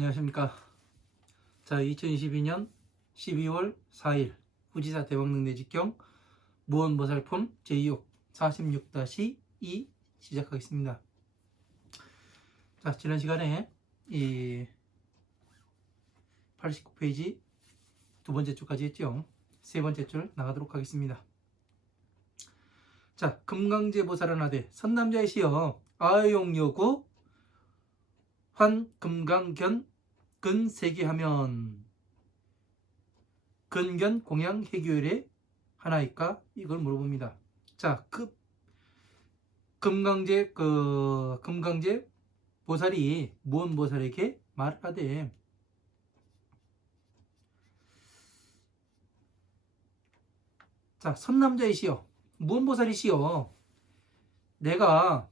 안녕하십니까. 자, 2022년 12월 4일 후지사 대왕릉내 직경 무언보살품 제2호 46-2 시작하겠습니다. 자, 지난 시간에 이 89페이지 두 번째 줄까지 했죠. 세 번째 줄 나가도록 하겠습니다. 자, 금강제 보살은 하되 선남자이시여 아용여구 환금강견 근세기하면 근견 공양 해교열의 하나일까? 이걸 물어봅니다. 자, 금강제 보살이 무언보살에게 말하되 자, 선남자이시여 무언보살이시여 내가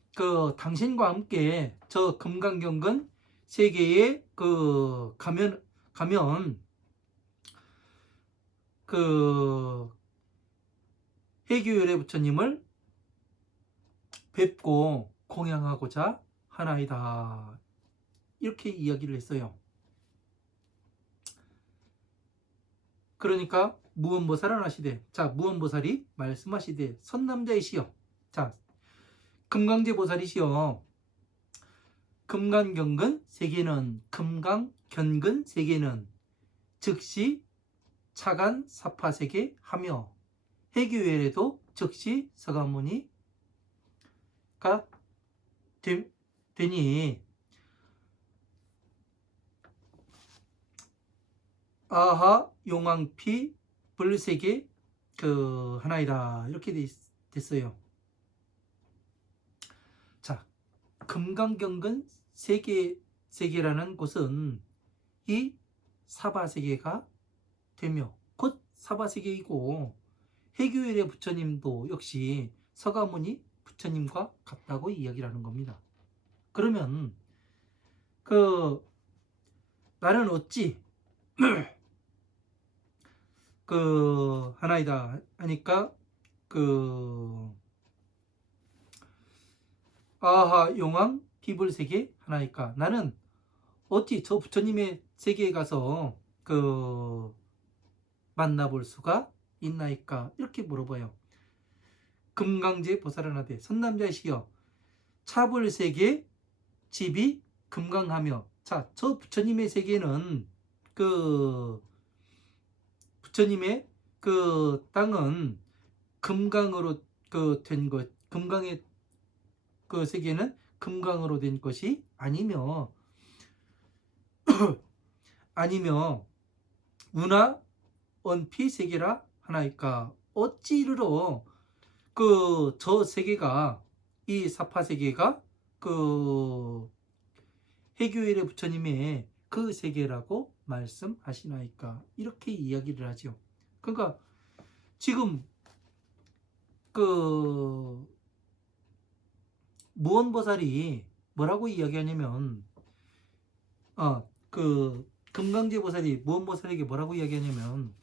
당신과 함께 저 금강경근 세계에 가면 해교열의 부처님을 뵙고 공양하고자 하나이다. 이렇게 이야기를 했어요. 그러니까 무언보살은 하시되, 자, 무언보살이 말씀하시되 선남자이시여, 자, 금강제 보살이시여 금강견근 세계는 금강견근 세계는 즉시 차간 사파세계 하며 해교열에도 즉시 서가모니가 되니 아하 용왕피 불세계 하나이다. 이렇게 됐어요. 자, 금강견근 세계라는 곳은 이 사바세계가 되며 곧 사바세계이고 해교열의 부처님도 역시 서가모니 부처님과 같다고 이야기를 하는 겁니다. 그러면 나는 어찌 하나이다 하니까 아하 용왕 비불세계 하나이까 나는 어찌 저 부처님의 세계에 가서 만나볼 수가 있나이까 이렇게 물어봐요. 금강제 보살은 하되 선남자이시여 차불세계 집이 금강하며 자, 저 부처님의 세계는 부처님의 땅은 금강으로 된 것, 금강의 세계는 금강으로 된 것이 아니며 운하 언피 세계라 하나이까 어찌 이르러 저 세계가 이 사파 세계가 해교열의 부처님의 그 세계라고 말씀하시나이까 이렇게 이야기를 하죠. 그러니까 지금 무언보살이 뭐라고 이야기하냐면 금강제 보살이 무언보살에게 뭐라고 이야기하냐면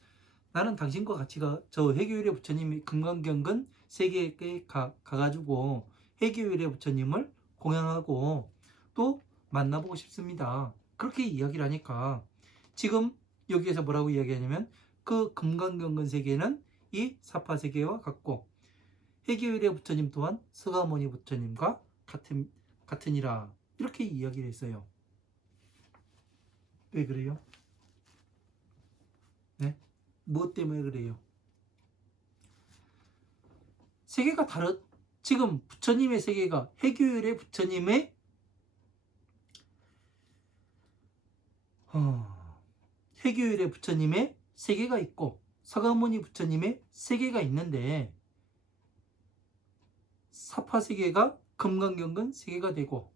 나는 당신과 같이 저 해교열의 부처님이 금강견근 세계에 가가지고 해교열의 부처님을 공양하고 또 만나보고 싶습니다. 그렇게 이야기를 하니까 지금 여기에서 뭐라고 이야기하냐면 그 금강견근 세계는 이 사파 세계와 같고 해교열의 부처님 또한 서가모니 부처님과 같으니라 이렇게 이야기를 했어요. 왜 그래요? 네? 무엇 때문에 그래요? 세계가 지금 부처님의 세계가 해교열의 부처님의 해교열의 부처님의 세계가 있고 서가모니 부처님의 세계가 있는데 사파 세계가 금강견근 세계가 되고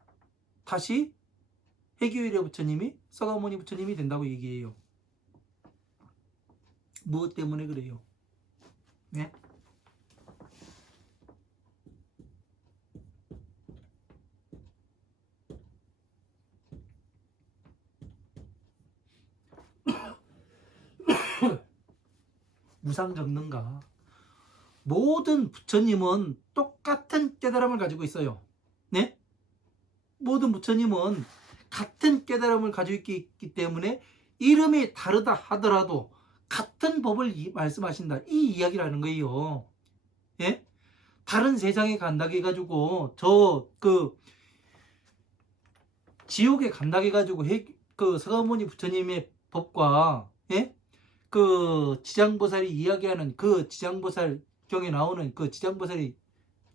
다시 해교열의 부처님이 서가모니 부처님이 된다고 얘기해요. 무엇 때문에 그래요? 네? 무상정능가 모든 부처님은 똑같은 깨달음을 가지고 있어요. 네? 모든 부처님은 같은 깨달음을 가지고 있기 때문에 이름이 다르다 하더라도 같은 법을 말씀하신다. 이 이야기라는 거예요. 예? 다른 세상에 간다고 해가지고 지옥에 간다고 해가지고 서가모니 부처님의 법과 예? 그 지장보살이 이야기하는 그 지장보살 경에 나오는 그 지장보살이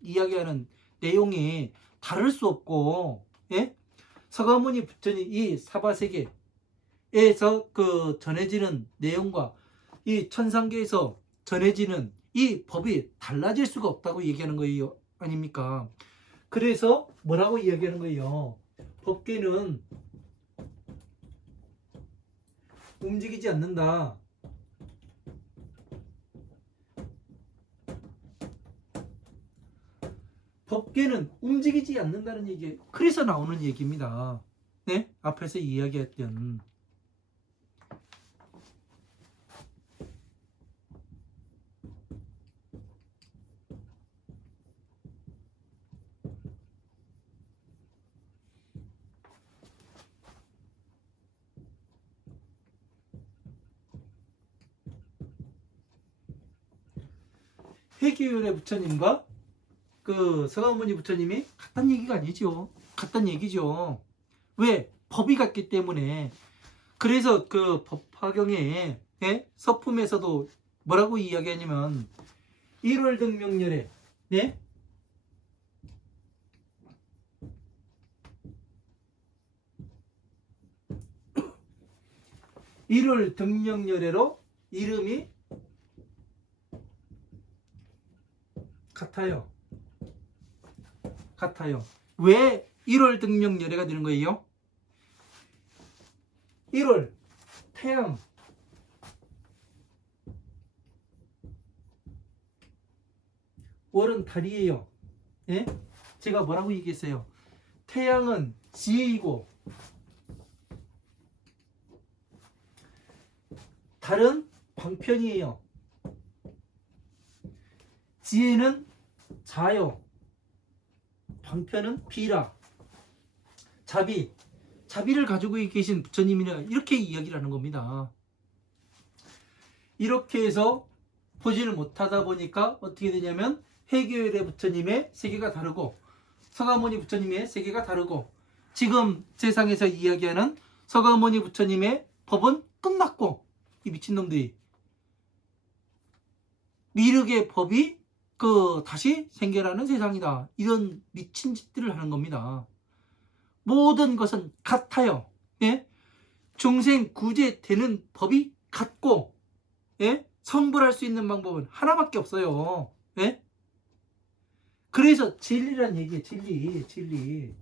이야기하는 내용이 다를 수 없고 예? 서가모니 부처님 이 사바세계에서 그 전해지는 내용과 이 천상계에서 전해지는 이 법이 달라질 수가 없다고 얘기하는 거예요. 아닙니까? 그래서 뭐라고 이야기하는 거예요? 법계는 움직이지 않는다. 법계는 움직이지 않는다는 얘기. 그래서 나오는 얘기입니다. 네? 앞에서 이야기했던 회계율의 부처님과 그 서가모니 부처님이 같단 얘기가 아니죠. 같단 얘기죠. 왜? 법이 같기 때문에. 그래서 그 법화경에 예? 서품에서도 뭐라고 이야기하냐면 1월 등명렬에 네? 1월 등명렬에로 이름이 같아요. 같아요. 왜 1월 등명열애가 되는 거예요? 1월 태양 월은 달이에요. 예? 제가 뭐라고 얘기했어요? 태양은 지혜이고 달은 방편이에요. 지혜는 자요. 방편은 비라. 자비를 가지고 계신 부처님이라 이렇게 이야기를 하는 겁니다. 이렇게 해서 보지를 못하다 보니까 어떻게 되냐면 해결의 부처님의 세계가 다르고 서가모니 부처님의 세계가 다르고 지금 세상에서 이야기하는 서가모니 부처님의 법은 끝났고 이 미친놈들이 미륵의 법이 다시 생겨나는 세상이다. 이런 미친 짓들을 하는 겁니다. 모든 것은 같아요. 예? 중생 구제되는 법이 같고 예? 성불할 수 있는 방법은 하나밖에 없어요. 예? 그래서 진리란 얘기예요. 진리.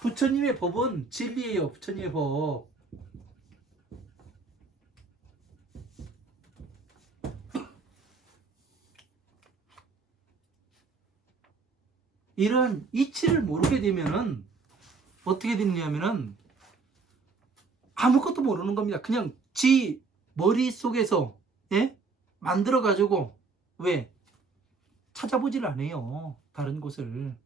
부처님의 법은 진리예요. 부처님의 법. 이러한 이치를 모르게 되면은 어떻게 되느냐면은 아무것도 모르는 겁니다. 그냥 지 머릿속에서 예? 만들어 가지고 왜 찾아보질 않아요. 다른 곳을.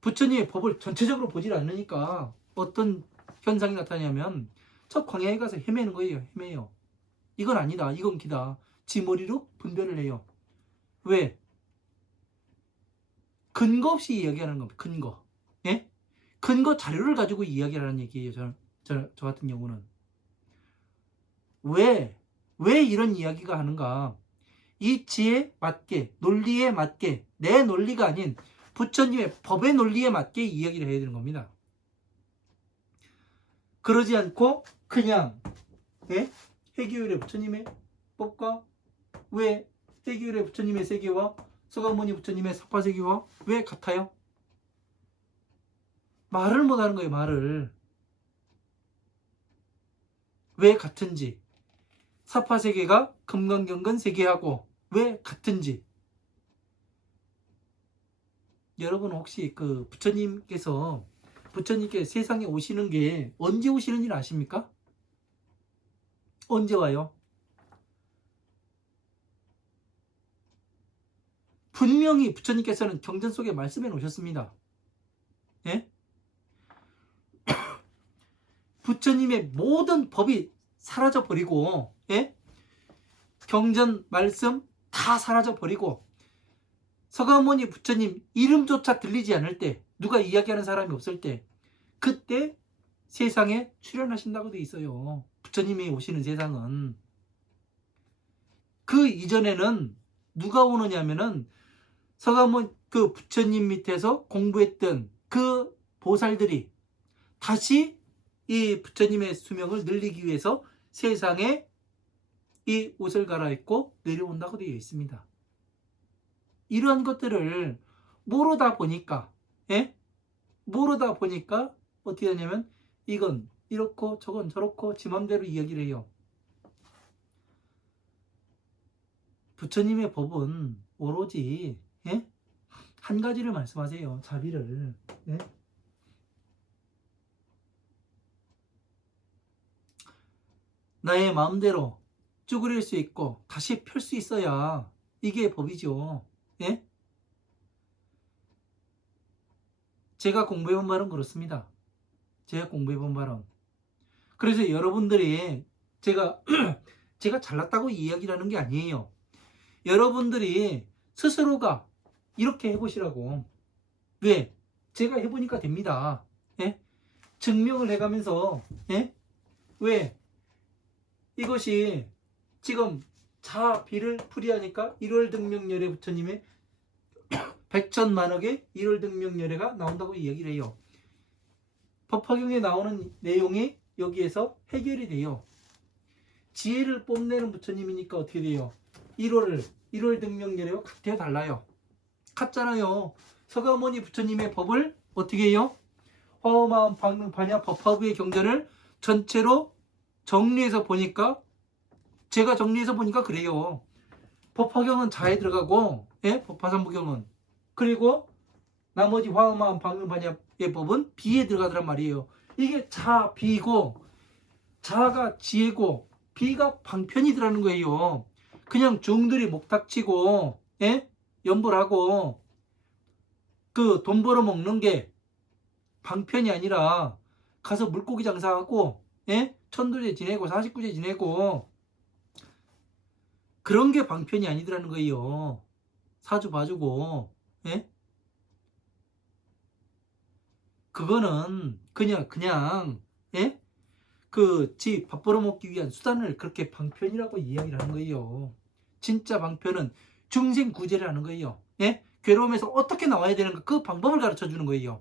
부처님의 법을 전체적으로 보질 않으니까 어떤 현상이 나타나냐면 저 광야에 가서 헤매는 거예요. 헤매요. 이건 아니다. 이건 기다. 지 머리로 분별을 해요. 왜? 근거 없이 이야기하는 겁니다. 근거. 예? 근거 자료를 가지고 이야기하라는 얘기예요. 저 같은 경우는. 왜 이런 이야기가 하는가? 이치에 맞게, 논리에 맞게, 내 논리가 아닌 부처님의 법의 논리에 맞게 이야기를 해야 되는 겁니다. 그러지 않고 그냥 예? 해계율의 부처님의 법과 왜 해계율의 부처님의 세계와 서가모니 부처님의 사파세계와 왜 같아요? 말을 못하는 거예요. 말을. 왜 같은지. 사파세계가 금강경근 세계하고 왜 같은지. 여러분 혹시 그 부처님께 세상에 오시는 게 언제 오시는 줄 아십니까? 언제 와요? 분명히 부처님께서는 경전 속에 말씀해 놓으셨습니다. 부처님의 모든 법이 사라져 버리고, 예? 경전 말씀 다 사라져 버리고, 서가모니 부처님 이름조차 들리지 않을 때, 누가 이야기하는 사람이 없을 때, 그때 세상에 출현하신다고 돼 있어요. 부처님이 오시는 세상은. 그 이전에는 누가 오느냐면은 서가모니 그 부처님 밑에서 공부했던 그 보살들이 다시 이 부처님의 수명을 늘리기 위해서 세상에 이 옷을 갈아입고 내려온다고 되어 있습니다. 이러한 것들을 모르다 보니까, 예? 모르다 보니까 어떻게 되냐면 이건 이렇고 저건 저렇고 지 맘대로 이야기를 해요. 부처님의 법은 오로지, 예? 한 가지를 말씀하세요. 자비를. 예? 나의 마음대로 쭈그릴 수 있고 다시 펼 수 있어야 이게 법이죠. 예? 제가 공부해본 바는 그렇습니다. 제가 공부해본 바는. 그래서 여러분들이 제가 제가 잘났다고 이야기를 하는 게 아니에요. 여러분들이 스스로가 이렇게 해보시라고. 왜? 제가 해보니까 됩니다. 예? 증명을 해가면서, 예? 왜? 이것이 지금 자비를 풀이하니까 1월 등명열애 부처님의 백천만억의 1월 등명열애가 나온다고 이야기를 해요. 법화경에 나오는 내용이 여기에서 해결이 돼요. 지혜를 뽐내는 부처님이니까 어떻게 돼요? 1월 등명열애와 같아요, 달라요? 같잖아요. 서가모니 부처님의 법을 어떻게 해요? 화엄마음 방능 반야 법화부의 경전을 전체로 정리해서 보니까, 제가 정리해서 보니까 그래요. 법화경은 자에 들어가고, 예? 법화삼부경은, 그리고 나머지 화엄마음 방능 반야의 법은 비에 들어가더란 말이에요. 이게 자 비고, 자가 지혜고 비가 방편이더라는 거예요. 그냥 중들이 목탁치고, 예? 연불하고 그 돈 벌어 먹는 게 방편이 아니라 가서 물고기 장사하고, 예? 천도제 지내고 49제 지내고 그런 게 방편이 아니더라는 거예요. 사주 봐주고, 예? 그거는 그냥 예? 그 지 밥 벌어먹기 위한 수단을 그렇게 방편이라고 이야기를 하는 거예요. 진짜 방편은 중생구제를 하는 거예요. 예? 괴로움에서 어떻게 나와야 되는가, 그 방법을 가르쳐 주는 거예요.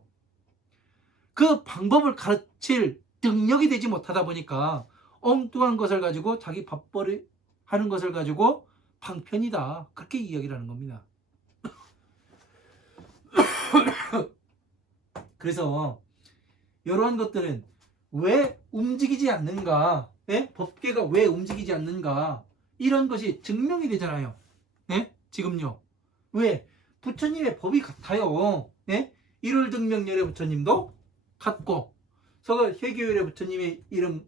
그 방법을 가르칠 능력이 되지 못하다 보니까 엉뚱한 것을 가지고 자기 밥벌이 하는 것을 가지고 방편이다, 그렇게 이야기를 하는 겁니다. 그래서 이러한 것들은 왜 움직이지 않는가, 예? 법계가 왜 움직이지 않는가, 이런 것이 증명이 되잖아요. 예? 지금요. 왜? 부처님의 법이 같아요. 예? 1월 등명열의 부처님도 같고, 해계열의 부처님의 이름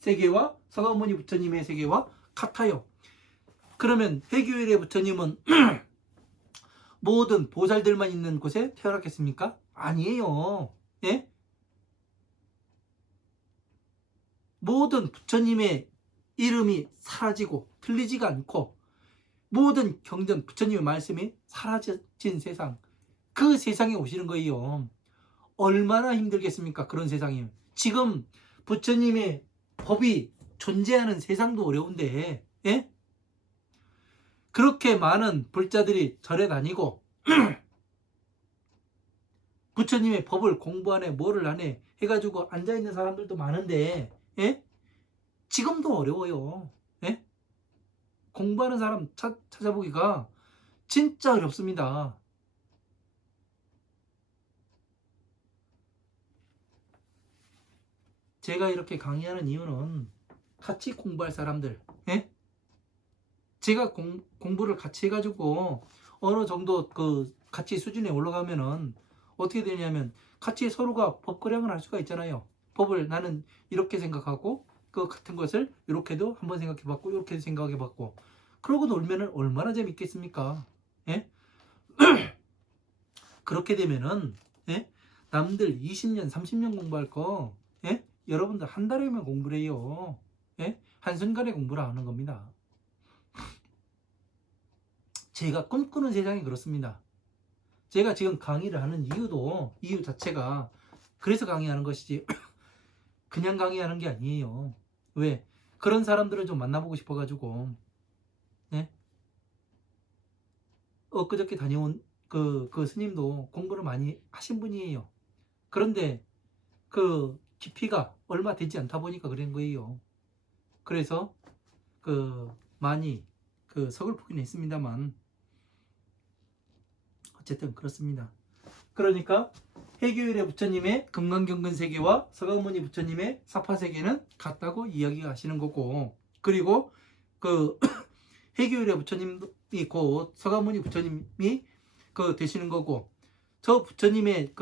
세계와 서가모니 부처님의 세계와 같아요. 그러면 해계열의 부처님은 모든 보살들만 있는 곳에 태어났겠습니까? 아니에요. 예? 모든 부처님의 이름이 사라지고 들리지가 않고 모든 경전 부처님의 말씀이 사라진 세상, 그 세상에 오시는 거예요. 얼마나 힘들겠습니까? 그런 세상이. 지금 부처님의 법이 존재하는 세상도 어려운데, 예? 그렇게 많은 불자들이 절에 다니고 부처님의 법을 공부하네 뭐를 하네 해가지고 앉아있는 사람들도 많은데, 예? 지금도 어려워요. 예? 공부하는 사람 찾아보기가 진짜 어렵습니다. 제가 이렇게 강의하는 이유는 같이 공부할 사람들, 예? 제가 공부를 같이 해가지고 어느 정도 그 같이 수준에 올라가면은 어떻게 되냐면 같이 서로가 법 거량을 할 수가 있잖아요. 법을 나는 이렇게 생각하고 그 같은 것을 이렇게도 한번 생각해봤고 이렇게도 생각해봤고 그러고 놀면은 얼마나 재밌겠습니까? 예? 그렇게 되면은, 예? 남들 20년 30년 공부할 거, 예? 여러분들 한 달이면 공부를 해요. 예? 한순간에 공부를 하는 겁니다. 제가 꿈꾸는 세상이 그렇습니다. 제가 지금 강의를 하는 이유 자체가 그래서 강의하는 것이지 그냥 강의하는 게 아니에요. 왜? 그런 사람들을 좀 만나보고 싶어가지고, 네? 엊그저께 다녀온 그 스님도 공부를 많이 하신 분이에요. 그런데 그 깊이가 얼마 되지 않다 보니까 그런 거예요. 그래서 많이 서글프긴 했습니다만 어쨌든 그렇습니다. 그러니까 해교일의 부처님의 금강경근 세계와 서가모니 부처님의 사파 세계는 같다고 이야기하시는 거고, 그리고 그 해교일의 부처님이 곧 서가모니 부처님이 되시는 거고, 저 부처님의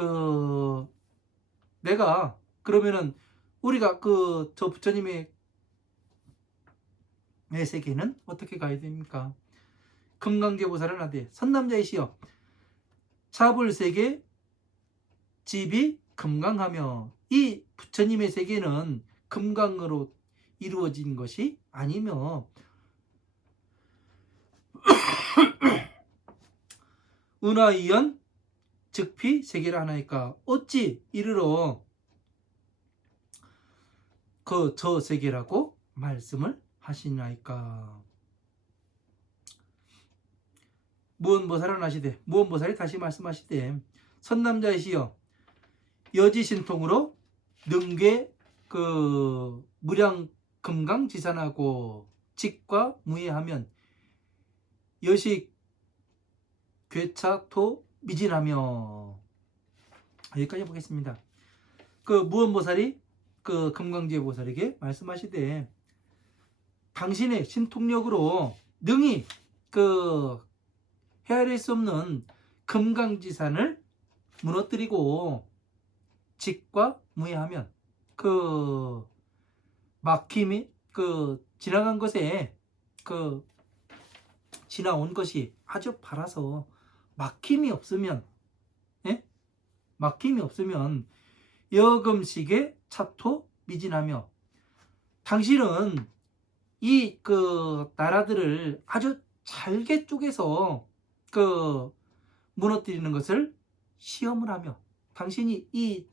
내가 그러면은 우리가 저 부처님의 세계는 어떻게 가야 됩니까? 금강제보살은 하되 선남자이시여 차불세계 집이 금강하며, 이 부처님의 세계는 금강으로 이루어진 것이 아니며 은하이연 즉피 세계라 하나이까 어찌 이르러 저 세계라고 말씀을 하시나이까. 무언보살은 하시되, 무언보살이 다시 말씀하시되 선남자이시여 여지신통으로 능괴 무량 금강지산하고 직과 무해하면 여식 괴차토 미진하며. 여기까지 보겠습니다. 무언보살이 금강지혜보살에게 말씀하시되 당신의 신통력으로 능히 헤아릴 수 없는 금강지산을 무너뜨리고 직과 무해하면 막힘이 지나간 것에 지나온 것이 아주 바라서 막힘이 없으면, 예? 막힘이 없으면 여금식의 차토 미진하며, 당신은 이 나라들을 아주 잘게 쪼개서 무너뜨리는 것을 시험을 하며, 당신이 이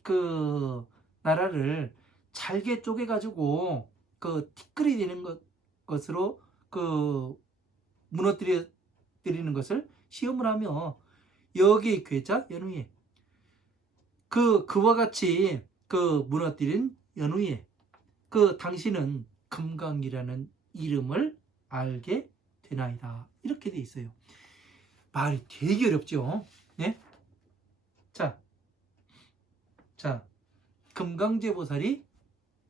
나라를 잘게 쪼개 가지고 티끌이 되는 것으로 무너뜨리는 것을 시험을 하며 여기 괴자 연후에 그와 같이 무너뜨린 연후에 당신은 금강이라는 이름을 알게 되나이다. 이렇게 돼 있어요. 말이 되게 어렵죠. 네? 자, 금강제보살이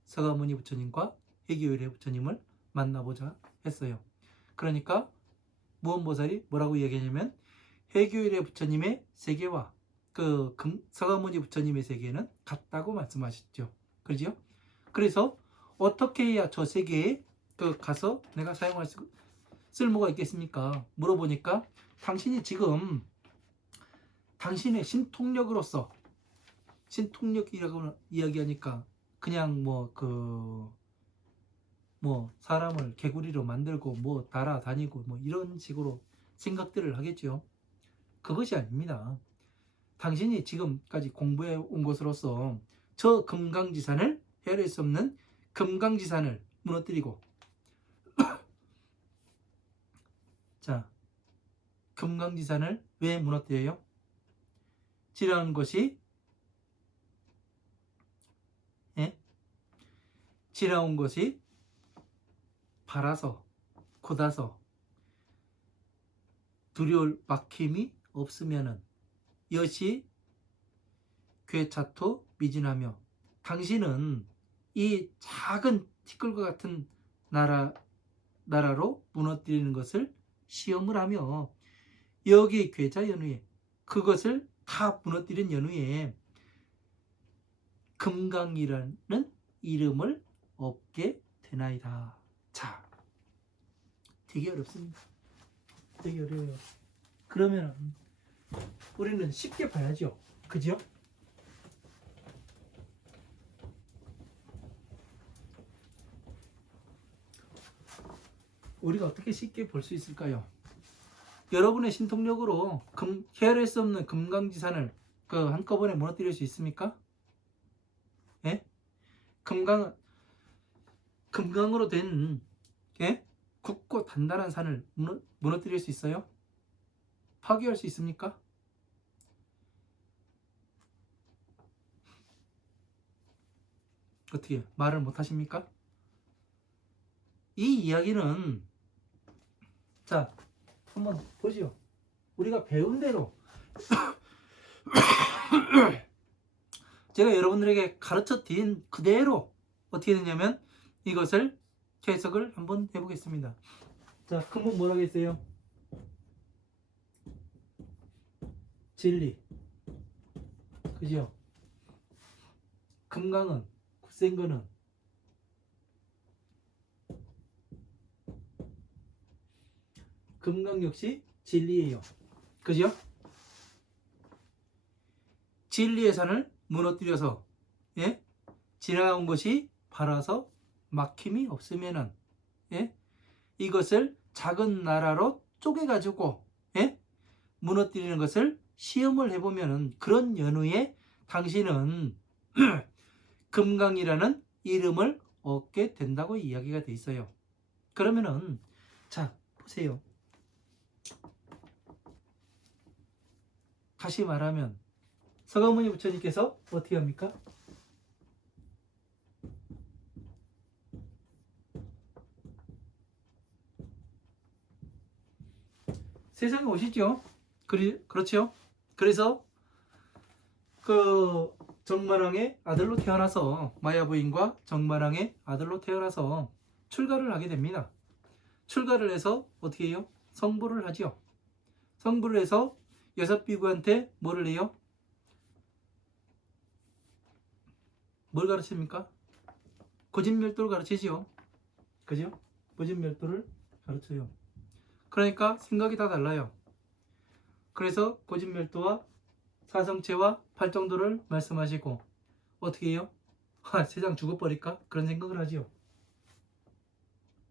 서가모니 부처님과 해교일의 부처님을 만나보자 했어요. 그러니까 무언보살이 뭐라고 얘기하냐면 해교일의 부처님의 세계와 서가모니 부처님의 세계는 같다고 말씀하셨죠. 그렇죠? 그래서 어떻게 해야 저 세계에 가서 내가 사용할 쓸모가 있겠습니까? 물어보니까 당신이 지금 당신의 신통력으로서, 신통력이라고 이야기하니까 그냥 사람을 개구리로 만들고 날아다니고 이런 식으로 생각들을 하겠죠. 그것이 아닙니다. 당신이 지금까지 공부해 온 것으로서 저 금강지산을 헤아릴 수 없는 금강지산을 무너뜨리고 자, 금강지산을 왜 무너뜨려요? 지나온 것이 지나온 것이 바라서 곧아서 두려울 막힘이 없으면은 여시 괴차토 미진하며, 당신은 이 작은 티끌과 같은 나라로 무너뜨리는 것을 시험을 하며 여기 괴자 연후에 그것을 다 무너뜨린 연후에 금강이라는 이름을 얻게 되나이다. 자, 되게 어렵습니다. 되게 어려워요. 그러면 우리는 쉽게 봐야죠. 그죠? 우리가 어떻게 쉽게 볼 수 있을까요? 여러분의 신통력으로 헤아릴 수 없는 금강지산을 한꺼번에 무너뜨릴 수 있습니까? 예? 금강으로 된 예? 굳고 단단한 산을 무너뜨릴 수 있어요? 파괴할 수 있습니까? 어떻게 말을 못 하십니까? 이 이야기는 자 한번 보시오. 우리가 배운 대로 제가 여러분들에게 가르쳐 드린 그대로 어떻게 되냐면 이것을 해석을 한번 해보겠습니다. 자, 큰문 뭐라고 했어요? 진리. 그죠? 금강은 굳센 거는 금강 역시 진리예요. 그죠? 진리의 산을 무너뜨려서 예? 지나온 것이 바라서 막힘이 없으면은 예? 이것을 작은 나라로 쪼개가지고 예? 무너뜨리는 것을 시험을 해보면은 그런 연후에 당신은 금강이라는 이름을 얻게 된다고 이야기가 돼 있어요. 그러면은 자 보세요. 다시 말하면 서가모니 부처님께서 어떻게 합니까? 세상에 오시죠. 그렇죠. 그래서 그 정마랑의 아들로 태어나서 마야 부인과 정마랑의 아들로 태어나서 출가를 하게 됩니다. 출가를 해서 어떻게 해요? 성불을 하지요. 성불을 해서 여섯 비구한테 뭐를 해요? 뭘 가르칩니까? 고진멸도를 가르치지요. 그죠? 고진멸도를 가르쳐요. 그러니까 생각이 다 달라요. 그래서 고진멸도와 사성체와 팔정도를 말씀하시고 어떻게 해요? 세상 죽어버릴까? 그런 생각을 하지요.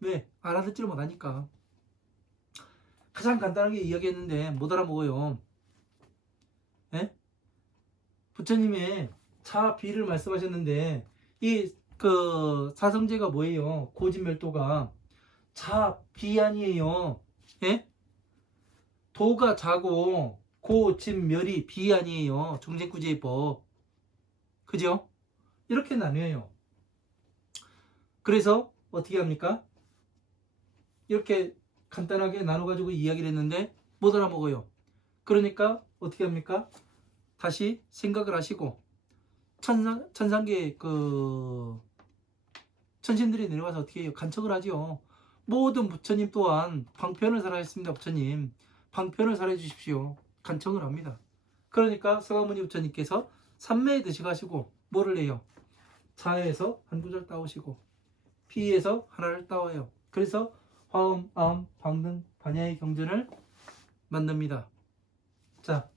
왜? 알아듣지를 못하니까. 가장 간단하게 이야기했는데 못 알아먹어요. 예? 부처님의 차 비를 말씀하셨는데 이 사성제가 뭐예요? 고진멸도가 자 비 아니에요. 예? 도가 자고 고진멸이 비 아니에요. 중생구제법. 그죠? 이렇게 나뉘어요. 그래서 어떻게 합니까? 이렇게 간단하게 나눠가지고 이야기를 했는데 못 알아먹어요. 그러니까 어떻게 합니까? 다시 생각을 하시고 천상계 천신들이 내려와서 어떻게 해요? 간척을 하죠. 모든 부처님 또한 방편을 살아했습니다. 부처님 방편을 살해 주십시오. 간청을 합니다. 그러니까 서가모니 부처님께서 삼매에 드시가시고 뭐를 해요? 자에서 한 구절 따오시고 피에서 하나를 따와요. 그래서 화음, 아음, 방등, 반야의 경전을 만듭니다. 자,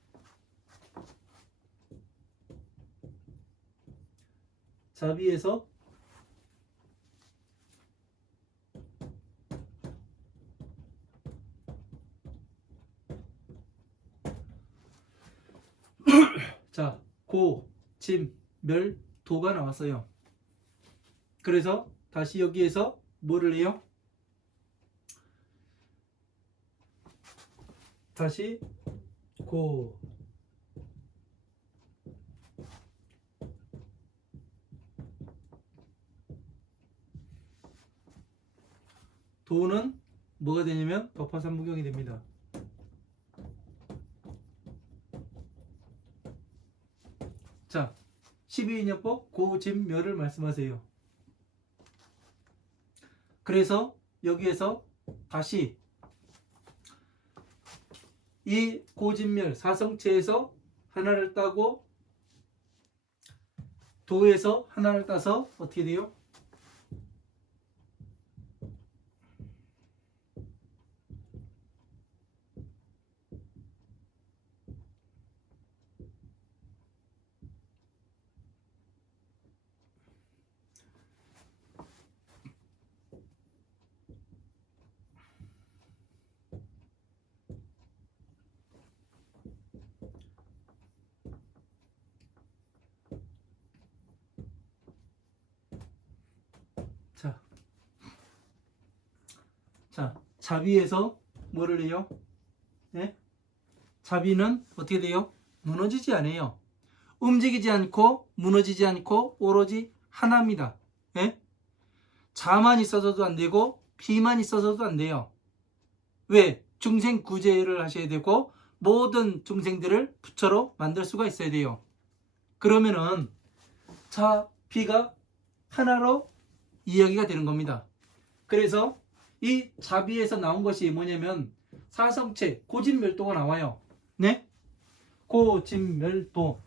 자비에서 자, 고, 진, 멸, 도가 나왔어요. 그래서 다시 여기에서 뭐를 해요? 다시 고, 도는 뭐가 되냐면 법화삼무경이 됩니다. 자, 12인연법 고진멸을 말씀하세요. 그래서 여기에서 다시 이 고진멸 사성체에서 하나를 따고 도에서 하나를 따서 어떻게 돼요? 자, 자비에서 뭐를 해요? 예? 자비는 어떻게 돼요? 무너지지 않아요. 움직이지 않고 무너지지 않고 오로지 하나입니다. 예? 자만 있어서도 안 되고 비만 있어서도 안 돼요. 왜? 중생 구제를 하셔야 되고 모든 중생들을 부처로 만들 수가 있어야 돼요. 그러면은 자, 비가 하나로 이야기가 되는 겁니다. 그래서 이 자비에서 나온 것이 뭐냐면 사성체, 고진멸도가 나와요. 네? 고진멸도.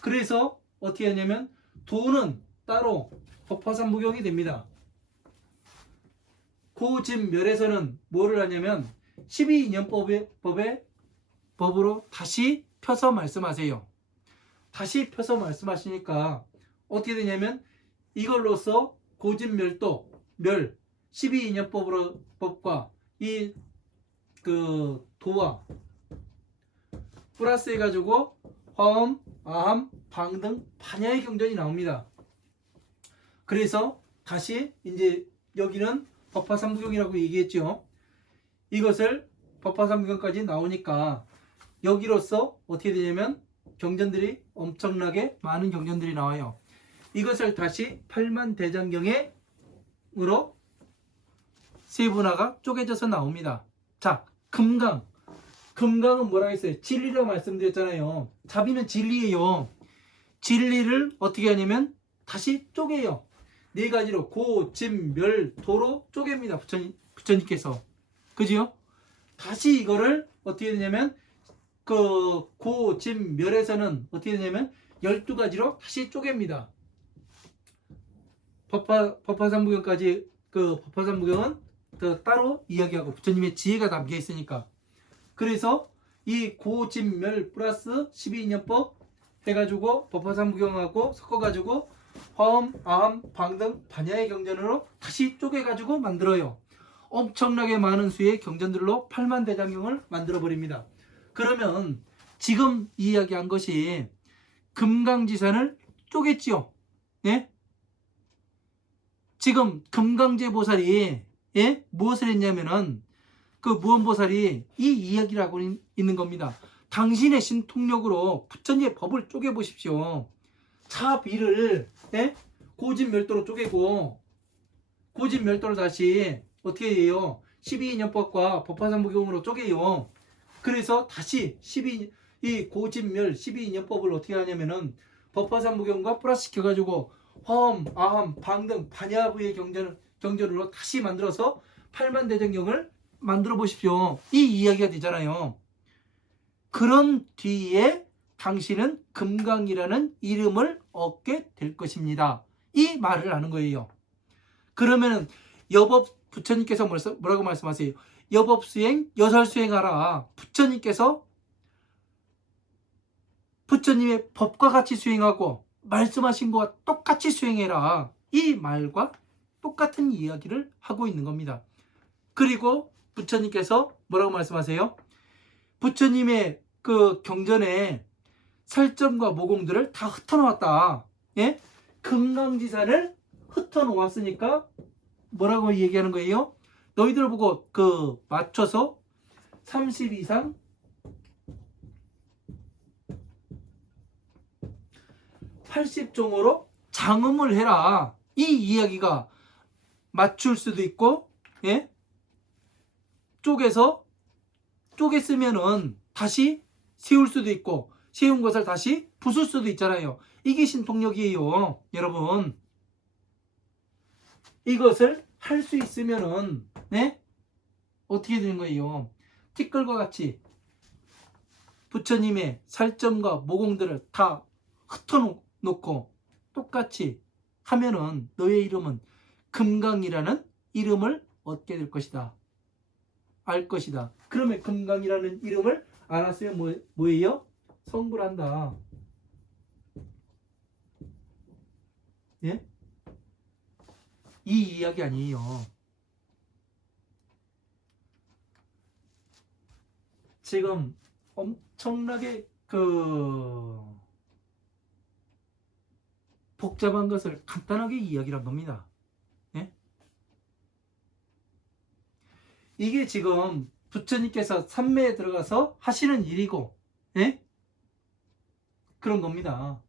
그래서 어떻게 하냐면 도는 따로 법화삼부경이 됩니다. 고진멸에서는 뭐를 하냐면 12인연법의 법으로 다시 펴서 말씀하세요. 다시 펴서 말씀하시니까 어떻게 되냐면 이걸로써 고진멸도, 멸, 12인연법으로 법과 이 그 도와 플러스 해가지고 화엄, 아함, 방 등 반야의 경전이 나옵니다. 그래서 다시 이제 여기는 법화삼부경이라고 얘기했죠. 이것을 법화삼부경까지 나오니까 여기로서 어떻게 되냐면 경전들이 엄청나게 많은 경전들이 나와요. 이것을 다시 팔만대장경으로 세분화가 쪼개져서 나옵니다. 자, 금강. 금강은 뭐라 했어요? 진리라고 말씀드렸잖아요. 자비는 진리예요. 진리를 어떻게 하냐면 다시 쪼개요. 네 가지로 고, 진, 멸, 도로 쪼갭니다. 부처님께서. 그지요? 다시 이거를 어떻게 되냐면 그 고, 진, 멸에서는 어떻게 되냐면 12가지로 다시 쪼갭니다. 법화삼부경까지 그 법화삼부경은 그 따로 이야기하고 부처님의 지혜가 담겨 있으니까. 그래서 이 고진멸 플러스 12인연법 해가지고 법화삼부경하고 섞어가지고 화엄, 아함, 방 등 반야의 경전으로 다시 쪼개가지고 만들어요. 엄청나게 많은 수의 경전들로 팔만대장경을 만들어버립니다. 그러면 지금 이야기한 것이 금강지산을 쪼갰지요. 예? 지금 금강제보살이 예? 무엇을 했냐면은 그 무언보살이 이 이야기를 하고 있는 겁니다. 당신의 신통력으로 부처님의 법을 쪼개보십시오. 자비를 예? 고진멸도로 쪼개고 고진멸도를 다시 어떻게 해요? 12인연법과 법화삼부경으로 쪼개요. 그래서 다시 이 고진멸 12인연법을 어떻게 하냐면은 법화삼부경과 플러스 시켜가지고 화엄, 아함, 방 등 반야부의 경전으로 다시 만들어서 팔만대장경을 만들어 보십시오. 이 이야기가 되잖아요. 그런 뒤에 당신은 금강이라는 이름을 얻게 될 것입니다. 이 말을 하는 거예요. 그러면은 여법 부처님께서 뭐라고 말씀하세요? 여법수행, 여설수행하라. 부처님께서 부처님의 법과 같이 수행하고 말씀하신 것과 똑같이 수행해라. 이 말과 똑같은 이야기를 하고 있는 겁니다. 그리고 부처님께서 뭐라고 말씀하세요? 부처님의 그 경전에 설점과 모공들을 다 흩어놓았다. 예? 금강지산을 흩어놓았으니까 뭐라고 얘기하는 거예요? 너희들 보고 그 맞춰서 30 이상 80종으로 장음을 해라. 이 이야기가 맞출 수도 있고, 예? 쪼갰으면은 다시 세울 수도 있고, 세운 것을 다시 부술 수도 있잖아요. 이게 신통력이에요, 여러분. 이것을 할 수 있으면은, 네? 어떻게 되는 거예요? 티끌과 같이 부처님의 살점과 모공들을 다 흩어놓고 똑같이 하면은 너의 이름은 금강이라는 이름을 얻게 될 것이다. 알 것이다. 그러면 금강이라는 이름을 알았으면 뭐예요? 성불 한다. 예? 이 이야기 아니에요. 지금 엄청나게 복잡한 것을 간단하게 이야기를 한 겁니다. 예? 이게 지금 부처님께서 삼매에 들어가서 하시는 일이고, 예? 그런 겁니다.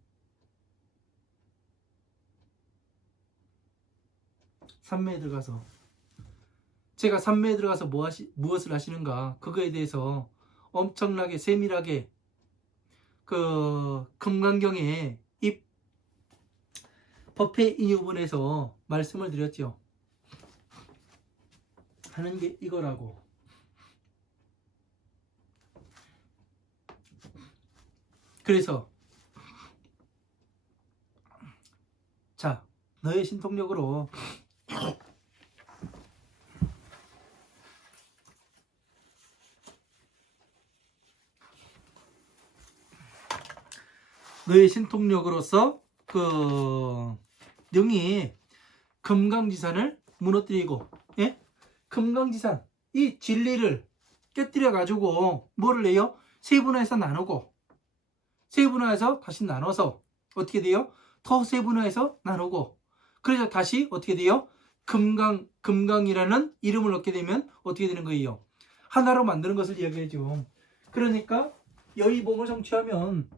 삼매에 들어가서. 제가 삼매에 들어가서 무엇을 하시는가, 그거에 대해서 엄청나게 세밀하게 그 금강경의 이 법회 인유본에서 말씀을 드렸죠. 하는 게 이거라고. 그래서 자, 너의 신통력으로 너의 신통력으로서 그 능히 금강지산을 무너뜨리고, 예? 금강지산 이 진리를 깨뜨려 가지고 뭐를 해요? 세분화해서 나누고, 세분화해서 다시 나눠서 어떻게 돼요? 더 세분화해서 나누고, 그래서 다시 어떻게 돼요? 금강이라는 이름을 얻게 되면 어떻게 되는 거예요? 하나로 만드는 것을 이야기해줘. 그러니까 여의봉을 성취하면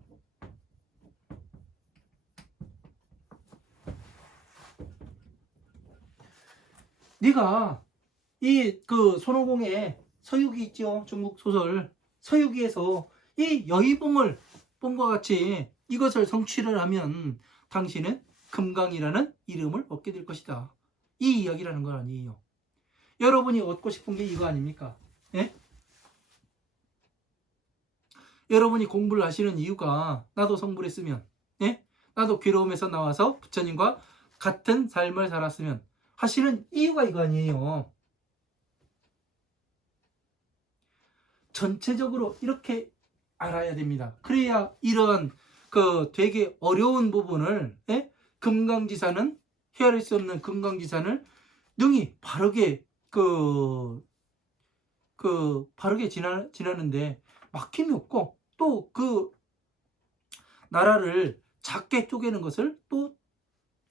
네가 이 그 손오공의 서유기 있죠? 중국 소설 서유기에서 이 여의봉을 뽕과 같이 이것을 성취를 하면 당신은 금강이라는 이름을 얻게 될 것이다. 이 이야기라는 건 아니에요. 여러분이 얻고 싶은 게 이거 아닙니까? 예? 여러분이 공부를 하시는 이유가 나도 성불했으면, 예? 나도 괴로움에서 나와서 부처님과 같은 삶을 살았으면 하시는 이유가 이거 아니에요. 전체적으로 이렇게 알아야 됩니다. 그래야 이런 그 되게 어려운 부분을, 예? 금강지산은 헤아릴 수 없는 금강지산을 능히 바르게 바르게 지나는데 막힘이 없고, 또 그 나라를 작게 쪼개는 것을 또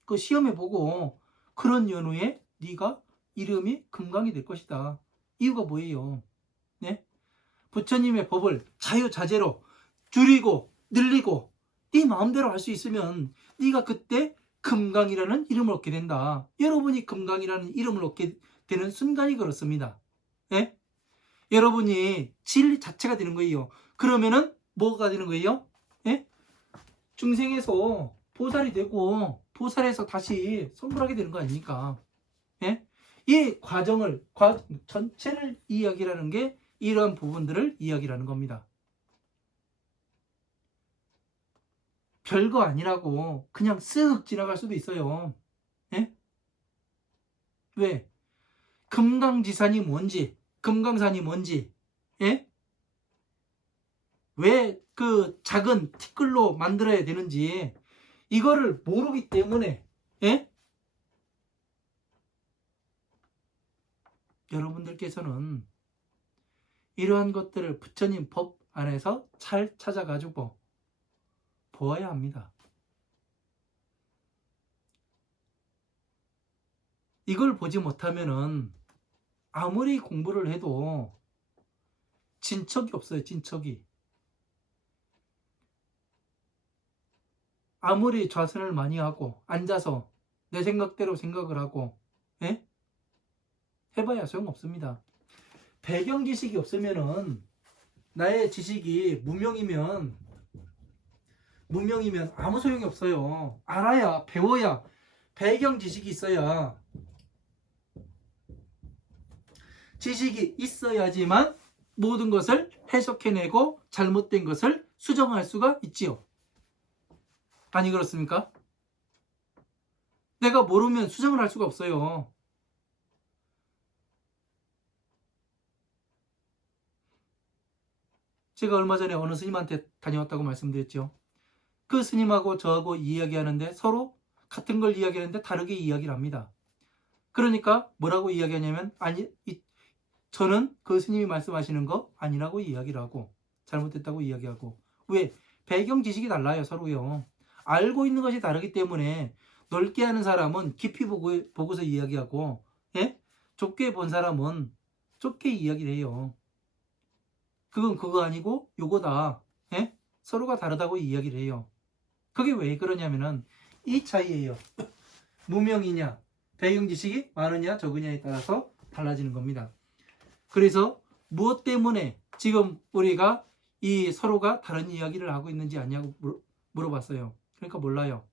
그 시험해 보고, 그런 연후에 네가 이름이 금강이 될 것이다. 이유가 뭐예요? 네? 부처님의 법을 자유자재로 줄이고 늘리고 네 마음대로 할 수 있으면 네가 그때 금강이라는 이름을 얻게 된다. 여러분이 금강이라는 이름을 얻게 되는 순간이 그렇습니다. 예? 여러분이 진리 자체가 되는 거예요. 그러면은 뭐가 되는 거예요? 예? 중생에서 보살이 되고 보살에서 다시 성불하게 되는 거 아닙니까? 예? 이 과정을 전체를 이야기라는 게 이러한 부분들을 이야기라는 겁니다. 별거 아니라고 그냥 쓱 지나갈 수도 있어요. 예? 왜? 금강지산이 뭔지, 금강산이 뭔지, 예? 왜 그 작은 티끌로 만들어야 되는지 이거를 모르기 때문에, 예? 여러분들께서는 이러한 것들을 부처님 법 안에서 잘 찾아가지고 보아야 합니다. 이걸 보지 못하면은 아무리 공부를 해도 진척이 없어요. 진척이. 아무리 좌선을 많이 하고 앉아서 내 생각대로 생각을 하고, 예? 해봐야 소용없습니다. 배경 지식이 없으면은, 나의 지식이 무명이면 아무 소용이 없어요. 알아야, 배워야, 배경 지식이 있어야, 지식이 있어야지만 모든 것을 해석해내고 잘못된 것을 수정할 수가 있지요. 아니 그렇습니까? 내가 모르면 수정을 할 수가 없어요. 제가 얼마 전에 어느 스님한테 다녀왔다고 말씀드렸죠. 그 스님하고 저하고 이야기하는데 서로 같은 걸 이야기하는데 다르게 이야기를 합니다. 그러니까 뭐라고 이야기하냐면, 아니, 저는 그 스님이 말씀하시는 거 아니라고 이야기를 하고, 잘못됐다고 이야기하고. 왜? 배경 지식이 달라요. 서로요. 알고 있는 것이 다르기 때문에 넓게 하는 사람은 깊이 보고서 이야기하고, 예? 좁게 본 사람은 좁게 이야기를 해요. 그건 그거 아니고 요거다. 예? 서로가 다르다고 이야기를 해요. 그게 왜 그러냐면은 이 차이예요. 무명이냐 배경 지식이 많으냐 적으냐에 따라서 달라지는 겁니다. 그래서 무엇 때문에 지금 우리가 이 서로가 다른 이야기를 하고 있는지 아냐고 물어봤어요. 그러니까 몰라요.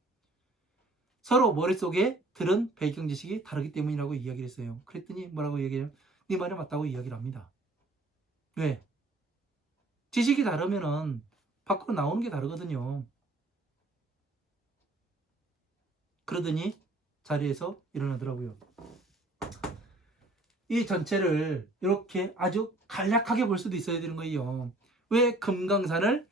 서로 머릿속에 들은 배경 지식이 다르기 때문이라고 이야기를 했어요. 그랬더니 뭐라고 얘기해요? 네 말이 맞다고 이야기를 합니다. 왜? 지식이 다르면은 밖으로 나오는 게 다르거든요. 그러더니 자리에서 일어나더라고요. 이 전체를 이렇게 아주 간략하게 볼 수도 있어야 되는 거예요. 왜 금강지산을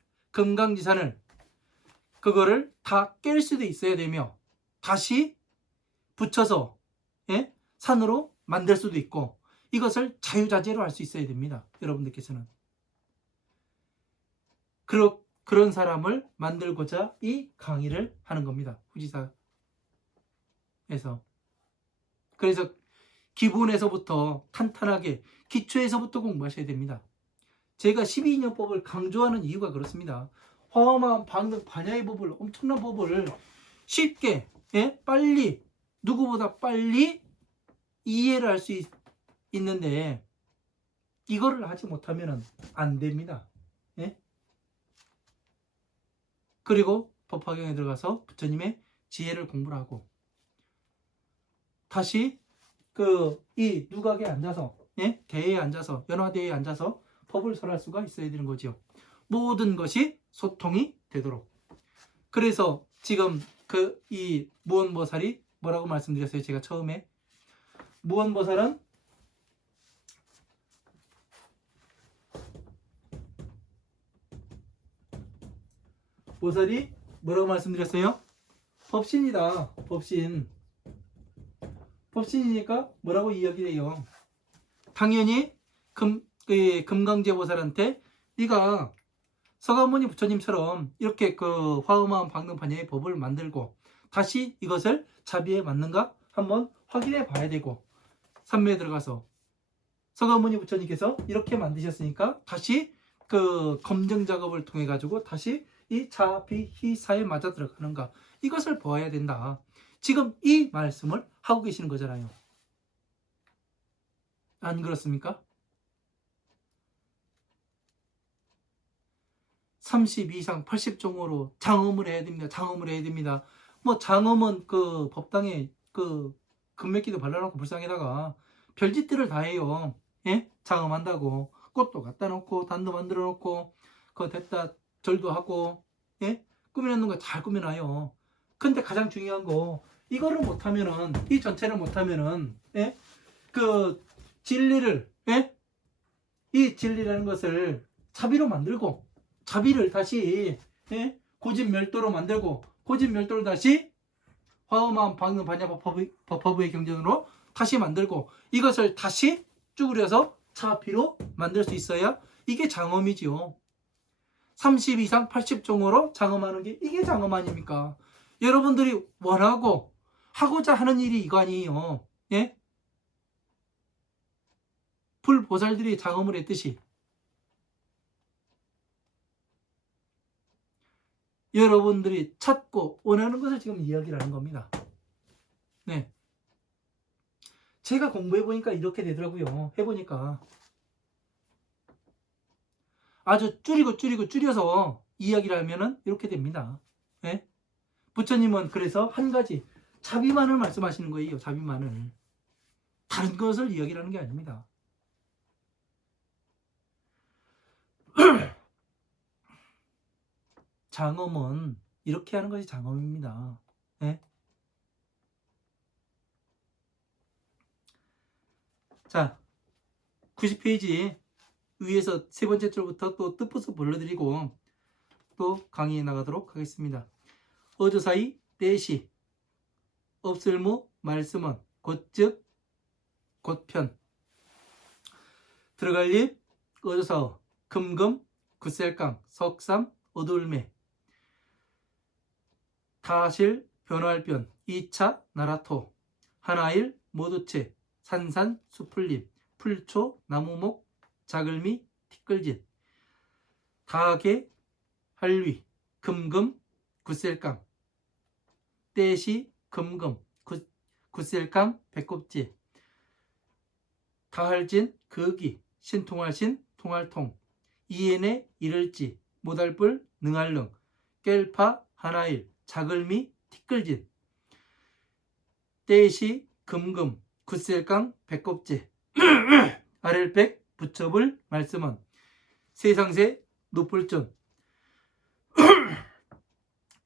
그거를 다 깰 수도 있어야 되며 다시 붙여서 예? 산으로 만들 수도 있고 이것을 자유자재로 할 수 있어야 됩니다. 여러분들께서는 그런 사람을 만들고자 이 강의를 하는 겁니다. 후지사에서. 그래서 기본에서부터 탄탄하게 기초에서부터 공부하셔야 됩니다. 제가 12인연법을 강조하는 이유가 그렇습니다. 화엄함, 방등, 반야의 법을 엄청난 법을 쉽게 빨리 누구보다 빨리 이해를 할 수 있는데 이거를 하지 못하면 안 됩니다. 예? 그리고 법화경에 들어가서 부처님의 지혜를 공부를 하고 다시 이 누각에 앉아서 대에 앉아서 연화대에 앉아서 법을 설할 수가 있어야 되는 거죠. 모든 것이 소통이 되도록. 그래서 지금 이 무언보살이 뭐라고 말씀드렸어요? 제가 처음에 무언보살은 보살이 뭐라고 말씀드렸어요? 법신이다. 법신이니까 뭐라고 이야기해요? 당연히 금강제 보살한테 네가 서가모니 부처님처럼 이렇게 화엄함 방등판야의 법을 만들고 다시 이것을 자비에 맞는가 한번 확인해 봐야 되고 산매에 들어가서 서가모니 부처님께서 이렇게 만드셨으니까 다시 검증 작업을 통해 가지고 다시 이 자비희사에 맞아 들어가는가 이것을 보아야 된다. 지금 이 말씀을 하고 계시는 거잖아요. 안 그렇습니까? 30 이상 80종으로 장엄을 해야 됩니다. 뭐 장엄은 법당에 금맥기도 발라놓고 불상에다가 별짓들을 다 해요. 예? 장엄한다고 꽃도 갖다 놓고 단도 만들어 놓고 됐다 절도 하고 예? 꾸며놓는 거 잘 꾸며놔요. 근데 가장 중요한 거 이거를 못하면은 이 전체를 못하면은 예? 진리를 예? 이 진리라는 것을 자비로 만들고 자비를 다시 고진멸도로 만들고 고진멸도를 다시 화엄함 방능 반야 법화부의 경전으로 다시 만들고 이것을 다시 쭈그려서 자비로 만들 수 있어야 이게 장엄이지요. 30 이상 80종으로 장엄하는 게 이게 장엄 아닙니까? 여러분들이 원하고 하고자 하는 일이 이거 아니에요. 예? 불보살들이 장엄을 했듯이 여러분들이 찾고 원하는 것을 지금 이야기를 하는 겁니다. 네. 제가 공부해보니까 이렇게 되더라고요. 해보니까. 아주 줄여서 이야기를 하면은 이렇게 됩니다. 네? 부처님은 그래서 한 가지 자비만을 말씀하시는 거예요. 자비만을. 다른 것을 이야기를 하는 게 아닙니다. 장엄은 이렇게 하는 것이 장엄입니다. 네? 자, 90페이지 위에서 세 번째 줄부터 또 뜻부서 불러드리고 또 강의에 나가도록 하겠습니다. 어조사이 때시 없을무 말씀은 곧즉 곧편 들어갈 립 어조사어 금금 굿셀강 석삼 어두울매 타실 변화할변 2차 나라토 하나일 모두체 산산 수풀림 풀초, 나무목, 자글미, 티끌진, 가계, 할위, 금금, 굿셀강, 떼시, 금금, 굿셀강, 배꼽지, 가할진, 거기, 신통할신, 통할통, 이엔에, 이를지, 모달불, 능할릉, 깰파, 하나일, 자글미, 티끌진, 떼시, 금금, 굿셀강, 배꼽지, 아렐백, 부처불, 말씀은, 세상세, 노풀전,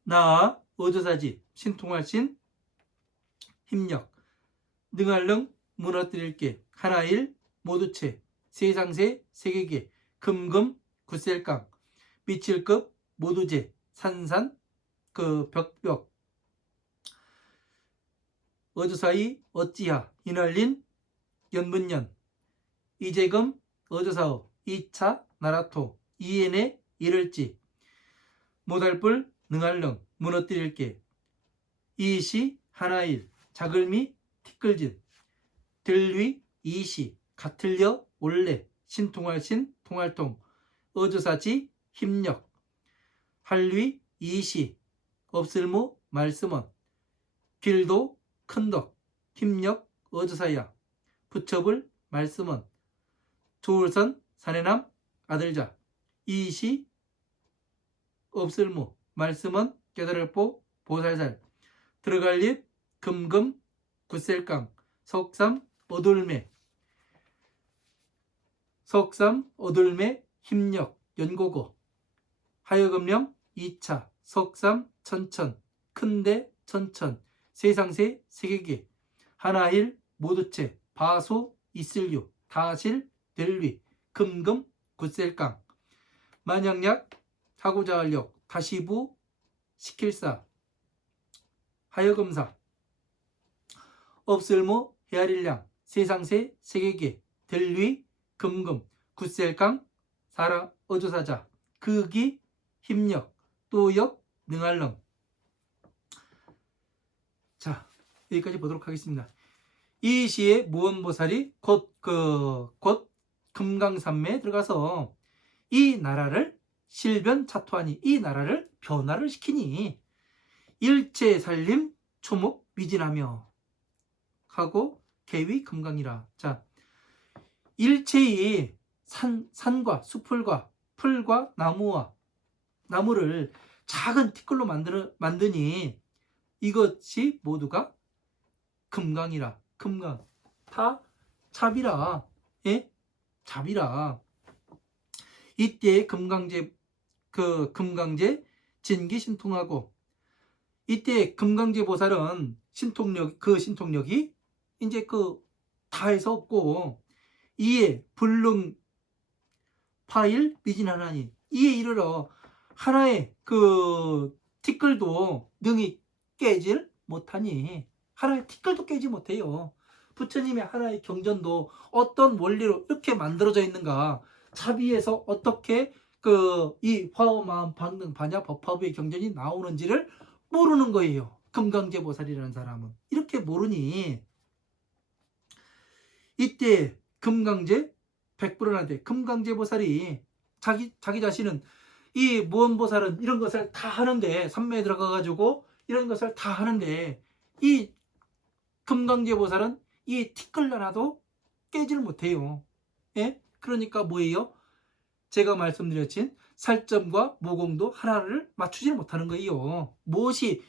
나아, 어조사지, 신통할신, 힘력, 능할릉, 무너뜨릴게, 하나일, 모두체, 세상세, 세계계, 금금, 굿셀강, 미칠급, 모두제, 산산, 벽벽, 어조사이, 어찌하, 이날린, 연문년, 이재금, 어조사업, 2차, 나라토, 이엔에, 이를지, 모달불, 능할릉, 무너뜨릴게, 이시, 하나일, 자글미, 티끌진, 들위, 이시, 가틀려, 올레, 신통할신, 통할통, 어조사지, 힘력, 할위, 이시, 없을무, 말씀원, 길도, 큰덕, 힘력, 어조사야, 부처불, 말씀원, 조울선, 사내남, 아들자, 이시, 없을무, 말씀원, 깨달을보, 보살살, 들어갈립, 금금, 굿셀강, 석삼, 어돌매, 석삼, 어돌매, 힘력, 연고고, 하여금령, 2차, 석삼, 천천, 큰대, 천천, 세상세, 세계계, 하나일, 모두체, 바소, 이슬유, 다실, 델위, 금금, 굿셀강, 만약약, 하고자활력, 다시부, 시킬사, 하여금사, 없을모, 헤아릴량, 세상세, 세계계, 델위, 금금, 굿셀강, 사라, 어조사자, 극이, 힘력, 또역, 능할릉. 자, 여기까지 보도록 하겠습니다. 이 시에 무언보살이 곧 금강산매에 들어가서 이 나라를 실변차토하니, 이 나라를 변화를 시키니 일체 살림 초목 미진하며 하고 개위 금강이라. 자, 일체의 산과 수풀과 풀과 나무를 작은 티끌로 만드니 이것이 모두가 금강이라. 금강 다 잡이라. 예? 잡이라. 이때 금강제 진기 신통하고, 이때 금강제 보살은 신통력이 이제 다해서 없고, 이에 불능 파일 미진하나니, 이에 이르러 하나의 티끌도 능히 깨질 못하니, 하나의 티끌도 깨지 못해요. 부처님의 하나의 경전도 어떤 원리로 이렇게 만들어져 있는가, 자비에서 어떻게 이 화엄마음 방능 반야 법화부의 경전이 나오는지를 모르는 거예요. 금강제 보살이라는 사람은 이렇게 모르니, 이때 금강제 백불원한테 금강제 보살이 자기 자신은 이 무언보살은 이런 것을 다 하는데, 산매에 들어가 가지고 이런 것을 다 하는데, 이 금강제 보살은 이 티끌 하나도 깨지를 못해요. 예? 그러니까 뭐예요? 제가 말씀드렸진 살점과 모공도 하나를 맞추지를 못하는 거예요. 무엇이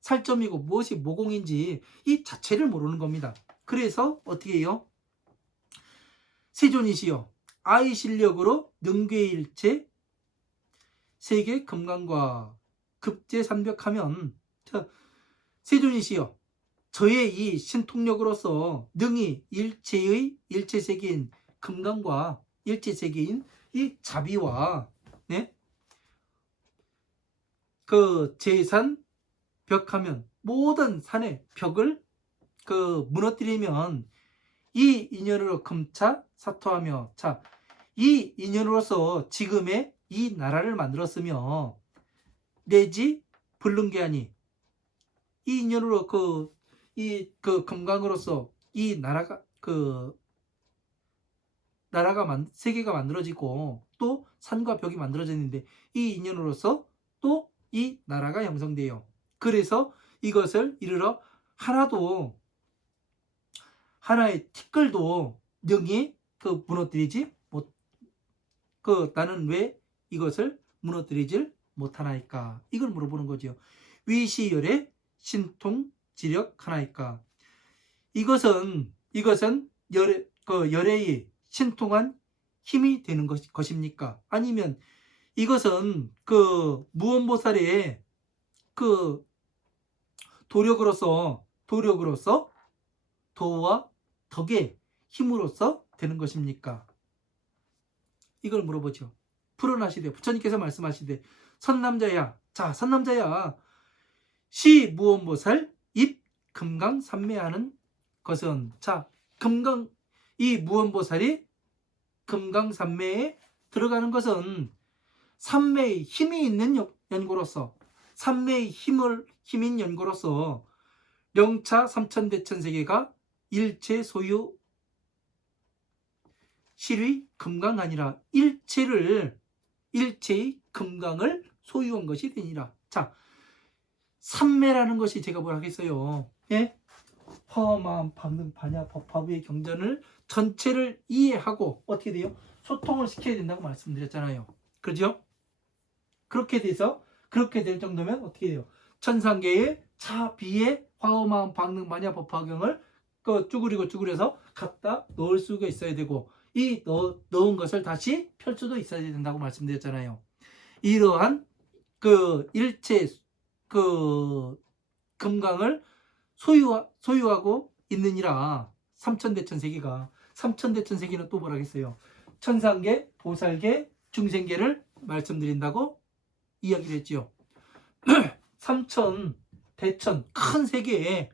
살점이고 무엇이 모공인지 이 자체를 모르는 겁니다. 그래서 어떻게 해요? 세존이시여, 아이 실력으로 능괴일체 세계 금강과 급제삼벽하면, 세존이시여, 저의 이 신통력으로서 능히 일체세계인 금강과 일체세계인 이 자비와, 네? 제산 벽하면, 모든 산의 벽을 무너뜨리면 이 인연으로 금차 사토하며, 자, 이 인연으로서 지금의 이 나라를 만들었으며, 내지 불능계하니, 이 인연으로 금강으로서 이 나라가 그 세계가 만들어지고 또 산과 벽이 만들어졌는데 이 인연으로서 또 이 나라가 형성돼요. 그래서 이것을 이르러 하나의 티끌도 능히 무너뜨리지 못, 나는 왜 이것을 무너뜨리질 못하나이까? 이걸 물어보는 거죠. 위시열의 신통지력 하나이까? 이것은 열애의 신통한 힘이 되는 것입니까? 아니면 이것은 무언보살의 도력으로서 도와 덕의 힘으로서 되는 것입니까? 이걸 물어보죠. 풀어나시되 부처님께서 말씀하시되 선남자야, 자 선남자야, 시 무언보살 입 금강삼매하는 것은, 자 이 무언보살이 금강삼매에 들어가는 것은 삼매의 힘이 있는 연고로서, 삼매의 힘인 연고로서 명차 삼천대천세계가 일체 소유 실의 금강 아니라 일체의 금강을 소유한 것이 되니라. 자, 삼매라는 것이 제가 뭐라 하겠어요? 예? 화엄마음 방등 반야 법화부의 경전을 전체를 이해하고 어떻게 돼요? 소통을 시켜야 된다고 말씀드렸잖아요. 그렇죠? 그렇게 될 정도면 어떻게 돼요? 천상계의 차비의 화엄마음 방등 반야 법화경을 쭈그리고 갖다 넣을 수가 있어야 되고, 이 넣은 것을 다시 펼 수도 있어야 된다고 말씀드렸잖아요. 이러한 일체 금강을 소유하고 있느니라. 삼천대천세계가. 삼천대천세계는 또 뭐라겠어요? 천상계, 보살계, 중생계를 말씀드린다고 이야기를 했지요. 삼천, 대천, 큰 세계에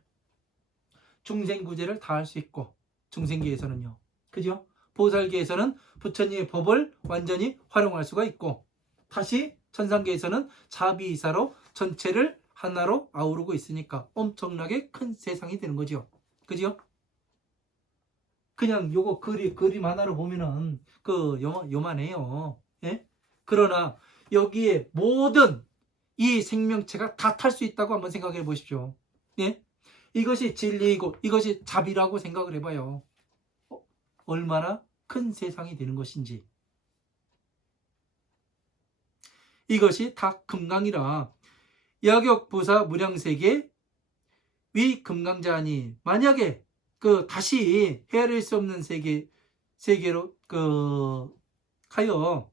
중생구제를 다 할 수 있고, 중생계에서는요. 그죠? 보살계에서는 부처님의 법을 완전히 활용할 수가 있고, 다시 천상계에서는 자비이사로 전체를 하나로 아우르고 있으니까 엄청나게 큰 세상이 되는 거죠. 그죠? 그냥 요거 그림 하나로 보면은 요만해요. 예? 그러나 여기에 모든 이 생명체가 다 탈 수 있다고 한번 생각해 보십시오. 예? 이것이 진리이고 이것이 자비라고 생각을 해봐요. 얼마나 큰 세상이 되는 것인지. 이것이 다 금강이라 야격부사 무량세계 위 금강자니, 만약에 다시 헤아릴 수 없는 세계로 하여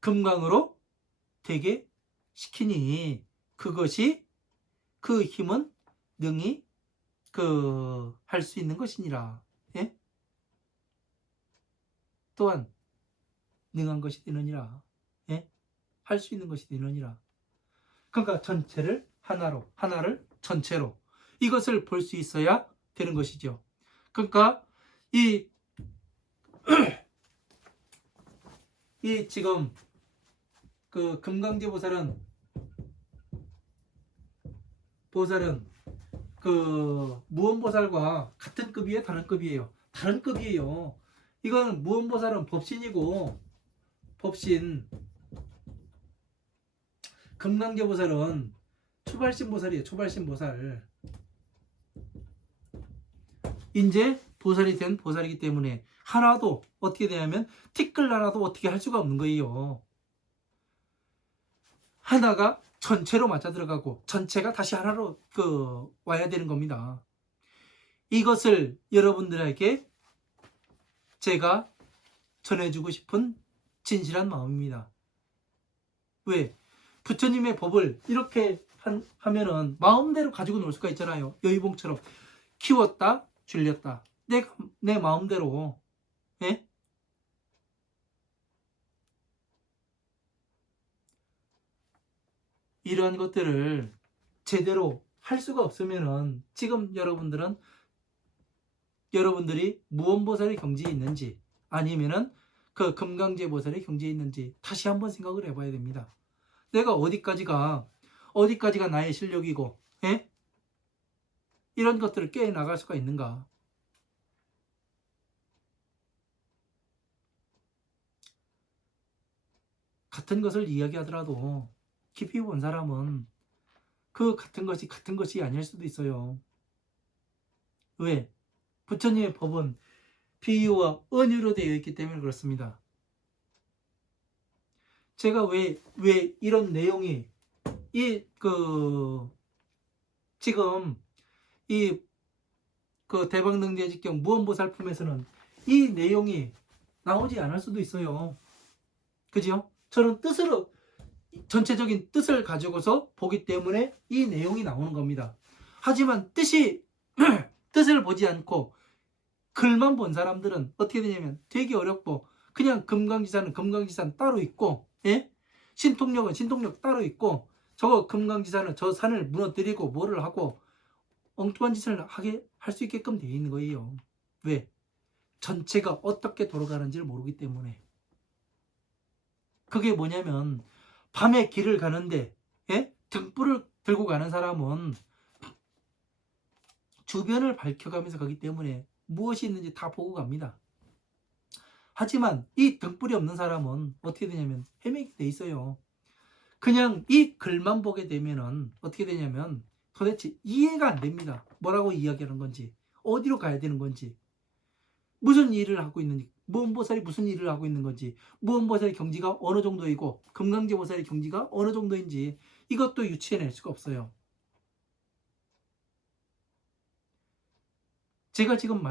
금강으로 되게 시키니, 그것이 그 힘은 능히 할 수 있는 것이니라. 예? 또한 능한 것이 되느니라. 예? 할 수 있는 것이 되느니라. 그러니까 전체를 하나를 전체로, 이것을 볼 수 있어야 되는 것이죠. 그러니까 이 지금 금강제 보살은 무언보살과 같은 급이에요, 다른 급이에요? 다른 급이에요. 이건 무언보살은 법신이고, 금강제 보살은 초발신 보살이에요. 초발신 보살. 이제 보살이 된 보살이기 때문에 하나도 어떻게 되냐면 티끌 하나도 어떻게 할 수가 없는 거예요. 하나가 전체로 맞아 들어가고 전체가 다시 하나로 와야 되는 겁니다. 이것을 여러분들에게 제가 전해주고 싶은 진실한 마음입니다. 왜? 부처님의 법을 이렇게 하면은 마음대로 가지고 놀 수가 있잖아요. 여의봉처럼 키웠다 줄였다 내 마음대로. 예? 이러한 것들을 제대로 할 수가 없으면은 지금 여러분들이 무언보살의 경지에 있는지 아니면은 금강제 보살의 경지에 있는지 다시 한번 생각을 해봐야 됩니다. 내가 어디까지가 나의 실력이고, 예? 이런 것들을 깨나갈 수가 있는가? 같은 것을 이야기하더라도 깊이 본 사람은 그 같은 것이 아닐 수도 있어요. 왜? 부처님의 법은 비유와 은유로 되어 있기 때문에 그렇습니다. 제가 왜 이런 내용이 지금 대방능제직경 무언보살품에서는 이 내용이 나오지 않을 수도 있어요. 그죠? 저는 전체적인 뜻을 가지고서 보기 때문에 이 내용이 나오는 겁니다. 하지만 뜻을 보지 않고 글만 본 사람들은 어떻게 되냐면 되게 어렵고, 그냥 금강지산은 금강지산 따로 있고, 예? 신통력은 신통력 따로 있고, 저거 금강지산은 저 산을 무너뜨리고 뭐를 하고 엉뚱한 짓을 할 수 있게끔 되어 있는 거예요. 왜? 전체가 어떻게 돌아가는지를 모르기 때문에. 그게 뭐냐면 밤에 길을 가는데, 예? 등불을 들고 가는 사람은 주변을 밝혀가면서 가기 때문에 무엇이 있는지 다 보고 갑니다. 하지만 이 등불이 없는 사람은 어떻게 되냐면 헤매게 돼 있어요. 그냥 이 글만 보게 되면은 어떻게 되냐면 도대체 이해가 안 됩니다. 뭐라고 이야기하는 건지, 어디로 가야 되는 건지, 무슨 일을 하고 있는지, 무언보살이 무슨 일을 하고 있는 건지, 무언보살의 경지가 어느 정도이고 금강제보살의 경지가 어느 정도인지 이것도 유추해낼 수가 없어요. 제가 지금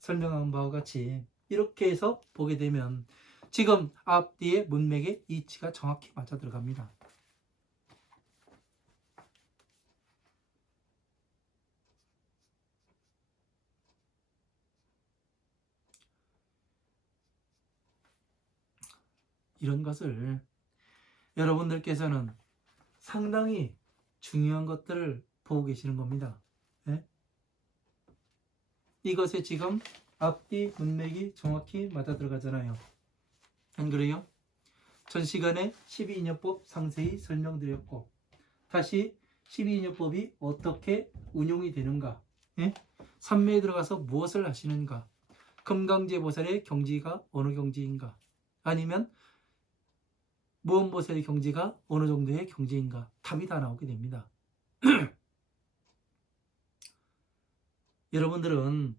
설명한 바와 같이 이렇게 해서 보게 되면 지금 앞뒤의 문맥의 이치가 정확히 맞아 들어갑니다. 이런 것을 여러분들께서는 상당히 중요한 것들을 보고 계시는 겁니다. 네? 이것에 지금 앞뒤 문맥이 정확히 맞아 들어가잖아요. 안 그래요? 전 시간에 12인연법 상세히 설명드렸고, 다시 12인연법이 어떻게 운용이 되는가, 예? 삼매에 들어가서 무엇을 하시는가, 금강제보살의 경지가 어느 경지인가, 아니면 무언보살의 경지가 어느 정도의 경지인가, 답이 다 나오게 됩니다. 여러분들은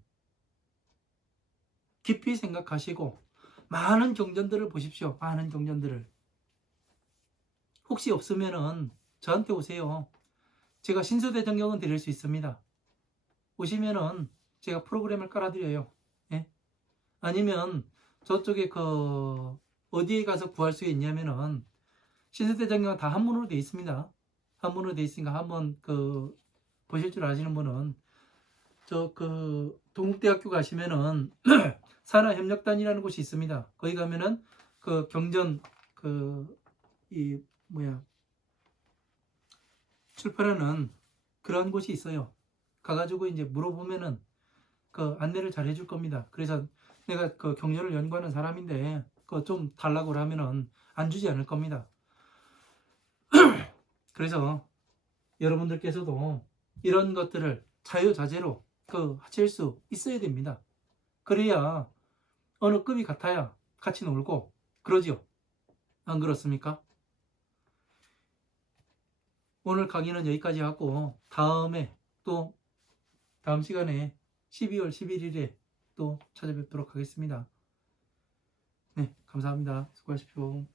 깊이 생각하시고 많은 경전들을 보십시오. 많은 경전들을. 혹시 없으면은 저한테 오세요. 제가 신수대정경은 드릴 수 있습니다. 오시면은 제가 프로그램을 깔아드려요. 예? 아니면 저쪽에 어디에 가서 구할 수 있냐면은 신수대정경은 다 한문으로 되어 있습니다. 한문으로 되어 있으니까 한번 보실 줄 아시는 분은 동국대학교 가시면은 산하협력단이라는 곳이 있습니다. 거기 가면은 경전 출판하는 그런 곳이 있어요. 가가지고 이제 물어보면은 안내를 잘 해줄 겁니다. 그래서 내가 경전을 연구하는 사람인데 좀 달라고 하면은 안 주지 않을 겁니다. 그래서 여러분들께서도 이런 것들을 자유자재로 하실 수 있어야 됩니다. 그래야 어느 급이 같아야 같이 놀고 그러지요. 안 그렇습니까? 오늘 강의는 여기까지 하고 다음 시간에 12월 11일에 또 찾아뵙도록 하겠습니다. 네, 감사합니다. 수고하십시오.